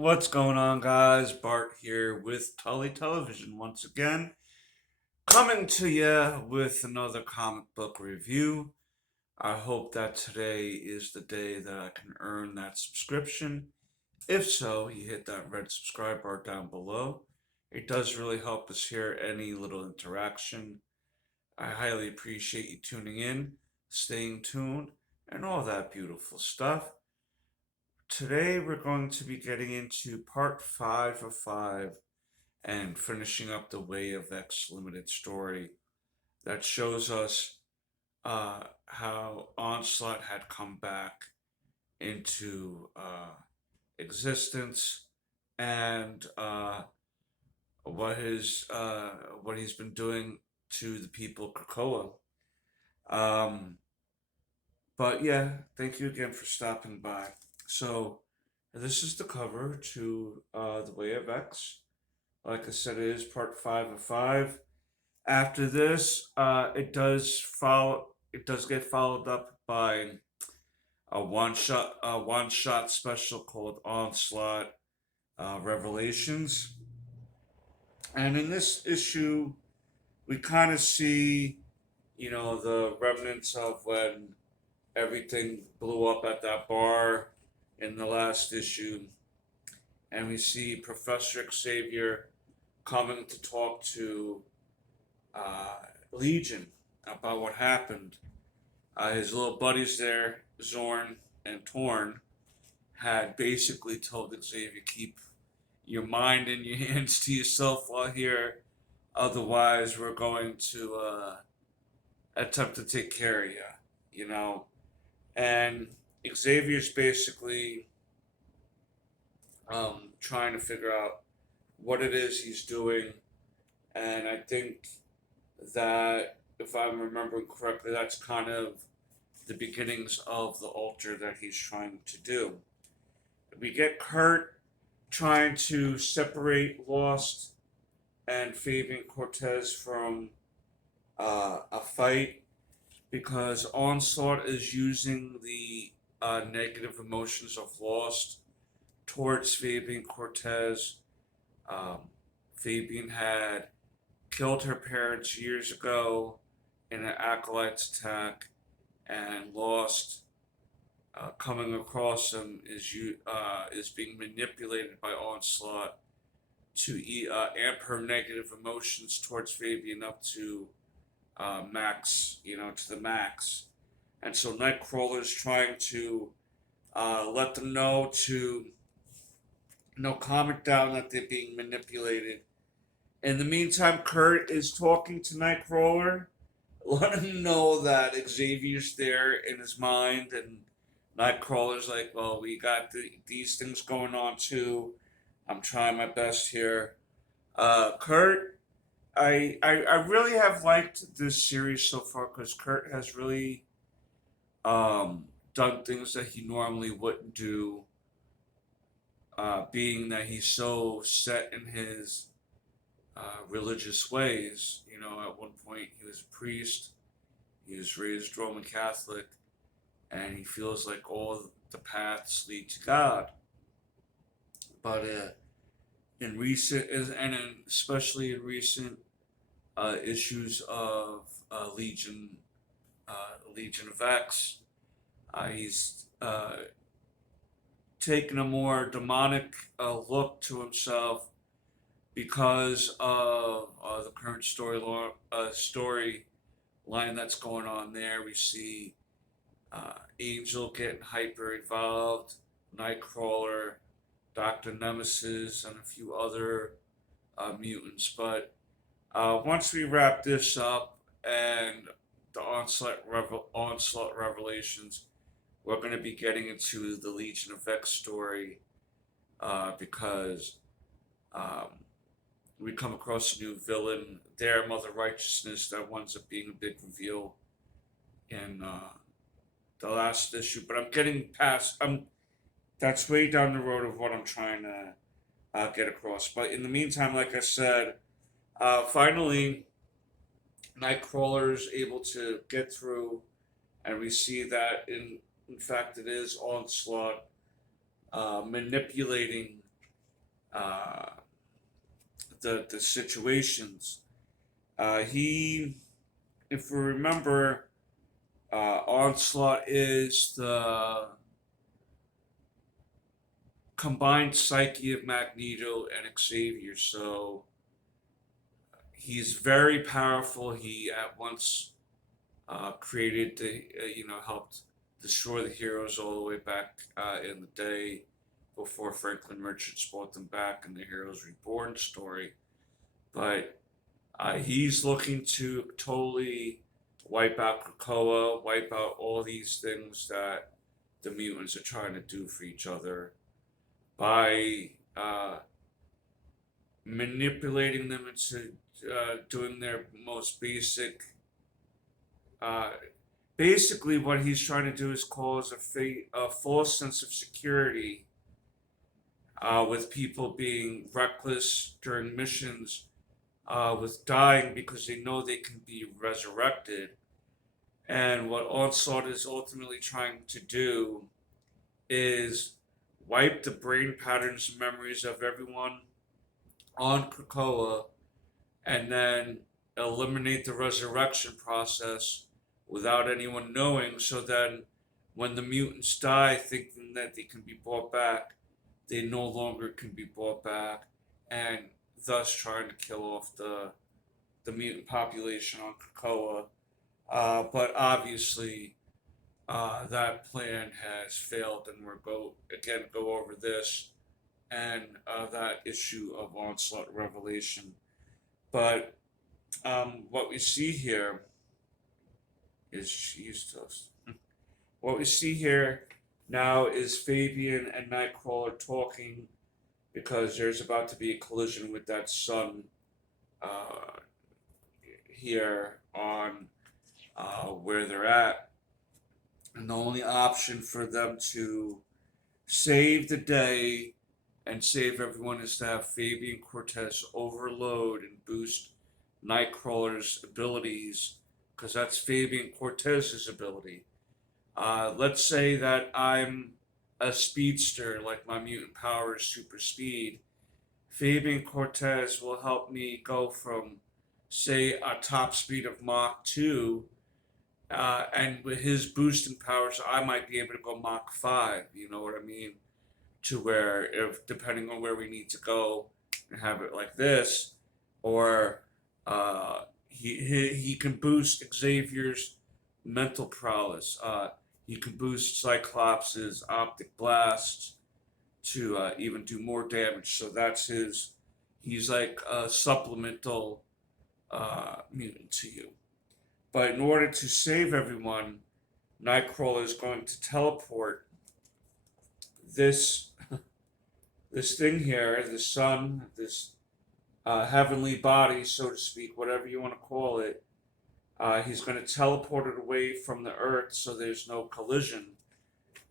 What's going on, guys? Bart here with Tully Television once again, coming to you with another comic book review. I hope that today is the day that I can earn that subscription. If so, you hit that red subscribe bar down below. It does really help us here, any little interaction. I highly appreciate you tuning in, staying tuned, and all that beautiful stuff. Today, we're going to be getting into part 5 of 5 and finishing up the Way of X limited story that shows us how Onslaught had come back into existence and what he's been doing to the people of Krakoa. Um, but yeah, thank you again for stopping by. So this is the cover to the Way of X. Like I said, it is part 5 of 5. After this, it does follow. It does get followed up by a one shot special called Onslaught Revelations. And in this issue, we kind of see, the remnants of when everything blew up at that bar in the last issue, and we see Professor Xavier coming to talk to uh, Legion about what happened. His little buddies there, Zorn and Torn, had basically told Xavier, keep your mind and your hands to yourself while here. Otherwise, we're going to attempt to take care of you. And Xavier's basically trying to figure out what it is he's doing. And I think that, if I'm remembering correctly, that's kind of the beginnings of the altar that he's trying to do. We get Kurt trying to separate Lost and Fabian Cortez from a fight because Onslaught is using the negative emotions of Lost towards Fabian Cortez. Um, Fabian had killed her parents years ago in an acolyte's attack, and Lost, coming across him, is being manipulated by Onslaught to amp her negative emotions towards Fabian up to max, to the max. And so Nightcrawler's trying to let them know to calm it down, that they're being manipulated. In the meantime, Kurt is talking to Nightcrawler, let him know that Xavier's there in his mind, and Nightcrawler's like, well, we got these things going on too. I'm trying my best here. Kurt, I really have liked this series so far because Kurt has really done things that he normally wouldn't do, being that he's so set in his religious ways. At one point he was a priest, he was raised Roman Catholic, and he feels like all the paths lead to God. But in recent, and especially in recent issues of Legion of X, he's taken a more demonic look to himself because of the current story line that's going on there. We see Angel getting hyper evolved, Nightcrawler, Dr. Nemesis, and a few other mutants. But once we wrap this up and the Onslaught Revelations, we're going to be getting into the Legion of X story because um, we come across a new villain there, Mother Righteousness, that winds up being a big reveal in the last issue. But I'm getting past. That's way down the road of what I'm trying to get across. But in the meantime, like I said, finally, Nightcrawler is able to get through, and we see that in fact it is Onslaught manipulating uh, the situations. He, if we remember, Onslaught is the combined psyche of Magneto and Xavier, so he's very powerful. He at once created helped destroy the heroes all the way back in the day before Franklin Richards brought them back in the Heroes Reborn story. But he's looking to totally wipe out Krakoa, wipe out all these things that the mutants are trying to do for each other by manipulating them into doing their most basic. Uh, Basically, what he's trying to do is cause a false sense of security with people being reckless during missions, with dying because they know they can be resurrected. And what Onslaught is ultimately trying to do is wipe the brain patterns and memories of everyone on Krakoa and then eliminate the resurrection process without anyone knowing. So then, when the mutants die, thinking that they can be brought back, they no longer can be brought back, and thus trying to kill off the mutant population on Krakoa. But obviously, that plan has failed, and we're go over this and that issue of Onslaught Revelation. But what we see here is she's toast. What we see here now is Fabian and Nightcrawler talking because there's about to be a collision with that sun uh, here on where they're at. And the only option for them to save the day and save everyone is to have Fabian Cortez overload and boost Nightcrawler's abilities because that's Fabian Cortez's ability. Let's say that I'm a speedster, like my mutant power is super speed. Fabian Cortez will help me go from, say, a top speed of Mach 2, and with his boosting powers, I might be able to go Mach 5, you know what I mean? To where, if depending on where we need to go and have it like this, or he can boost Xavier's mental prowess. He can boost Cyclops' optic blasts to even do more damage. So that's his. He's like a supplemental mutant to you. But in order to save everyone, Nightcrawler is going to teleport this this thing here, the sun, this heavenly body, so to speak, whatever you want to call it. He's going to teleport it away from the Earth so there's no collision,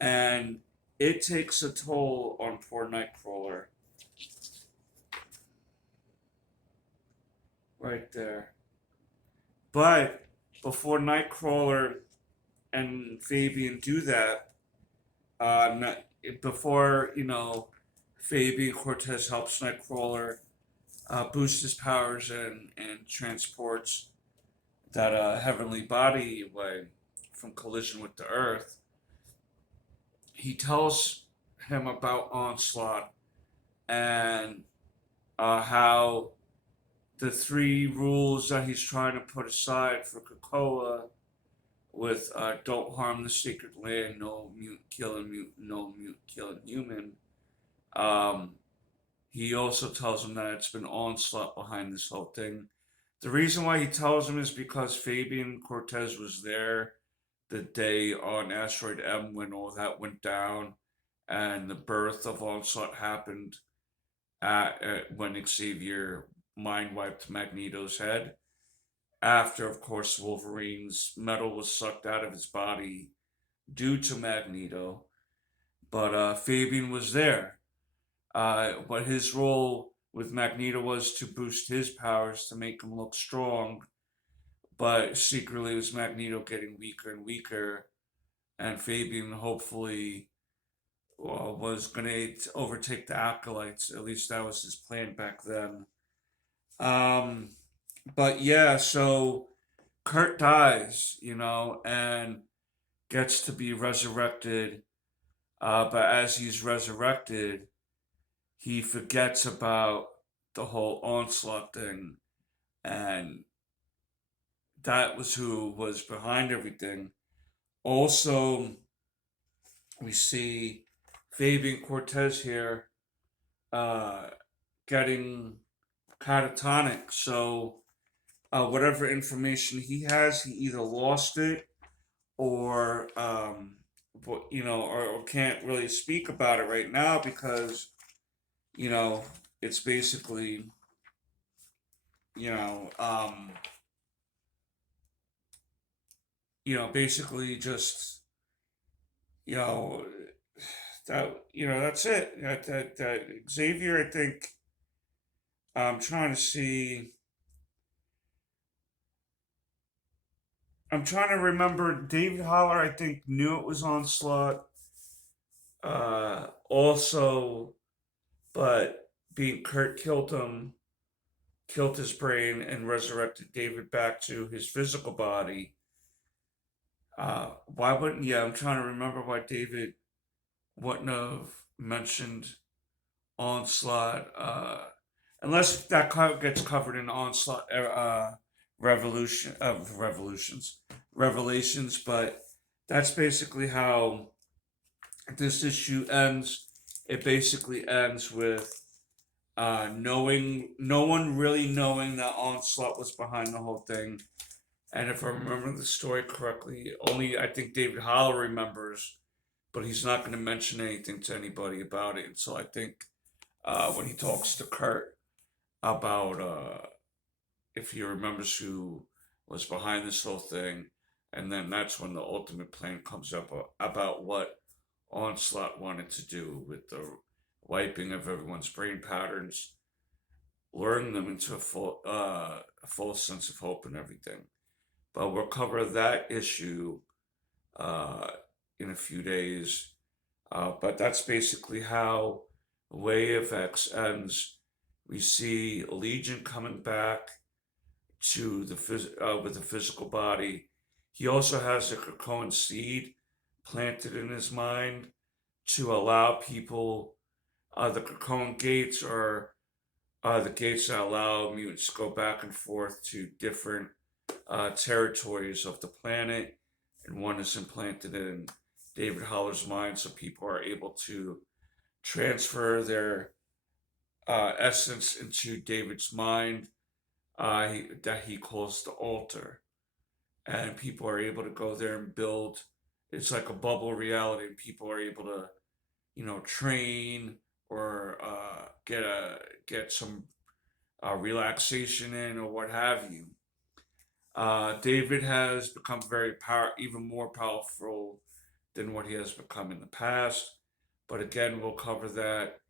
and it takes a toll on poor Nightcrawler. Right there. But before Nightcrawler and Fabian do that, before Fabian Cortez helps Nightcrawler boost his powers and transports that heavenly body away from collision with the Earth. He tells him about Onslaught and how the three rules that he's trying to put aside for Krakoa with don't harm the sacred land, no mutant killing mutant, no mutant killing human. Um, he also tells him that it's been Onslaught behind this whole thing. The reason why he tells him is because Fabian Cortez was there the day on Asteroid M when all that went down and the birth of Onslaught happened when Xavier mind wiped Magneto's head. After, of course, Wolverine's metal was sucked out of his body due to Magneto, but Fabian was there. But his role with Magneto was to boost his powers to make him look strong, but secretly it was Magneto getting weaker and weaker, and Fabian hopefully was going to overtake the acolytes. At least that was his plan back then. Um, but yeah, so Kurt dies, and gets to be resurrected. But as he's resurrected, he forgets about the whole Onslaught thing, and that was who was behind everything. Also, we see Fabian Cortez here uh, getting catatonic. So, whatever information he has, he either lost it or, or can't really speak about it right now because, you know, it's basically, you know, um, basically just, you know, that's it. That Xavier, I think, I'm trying to see. I'm trying to remember. David Holler, I think, knew it was Onslaught. Also, but being Kurt killed his brain, and resurrected David back to his physical body. Why wouldn't? Yeah, I'm trying to remember why David wouldn't have mentioned Onslaught, unless that gets covered in Onslaught Revelations. But that's basically how this issue ends. It basically ends with no one really knowing that Onslaught was behind the whole thing. And if I remember the story correctly, only I think David Holler remembers, but he's not going to mention anything to anybody about it until I think when he talks to Kurt about if he remembers who was behind this whole thing, and then that's when the ultimate plan comes up about what Onslaught wanted to do with the wiping of everyone's brain patterns, luring them into a full sense of hope and everything. But we'll cover that issue uh, in a few days. But that's basically how Way of X ends. We see Legion coming back to with the physical body. He also has a Krakoan seed planted in his mind to allow people. The Krakoan gates are the gates that allow mutants to go back and forth to different territories of the planet, and one is implanted in David Holler's mind, so people are able to transfer their essence into David's mind that he calls the altar, and people are able to go there and build. It's like a bubble reality, and people are able to, train or get some relaxation in or what have you. David has become even more powerful than what he has become in the past. But again, we'll cover that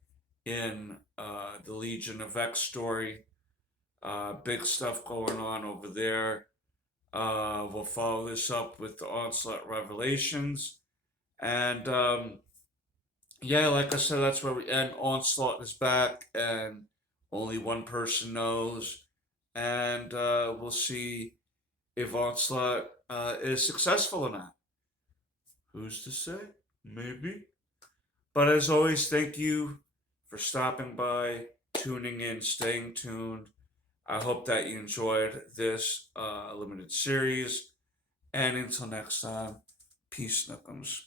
in the Legion of X story. Big stuff going on over there. We'll follow this up with the Onslaught Revelations. And yeah, like I said, that's where we end. Onslaught is back, and only one person knows. And we'll see if Onslaught is successful or not. Who's to say? Maybe. But as always, thank you for stopping by, tuning in, staying tuned. I hope that you enjoyed this limited series. And until next time, peace, Nookums.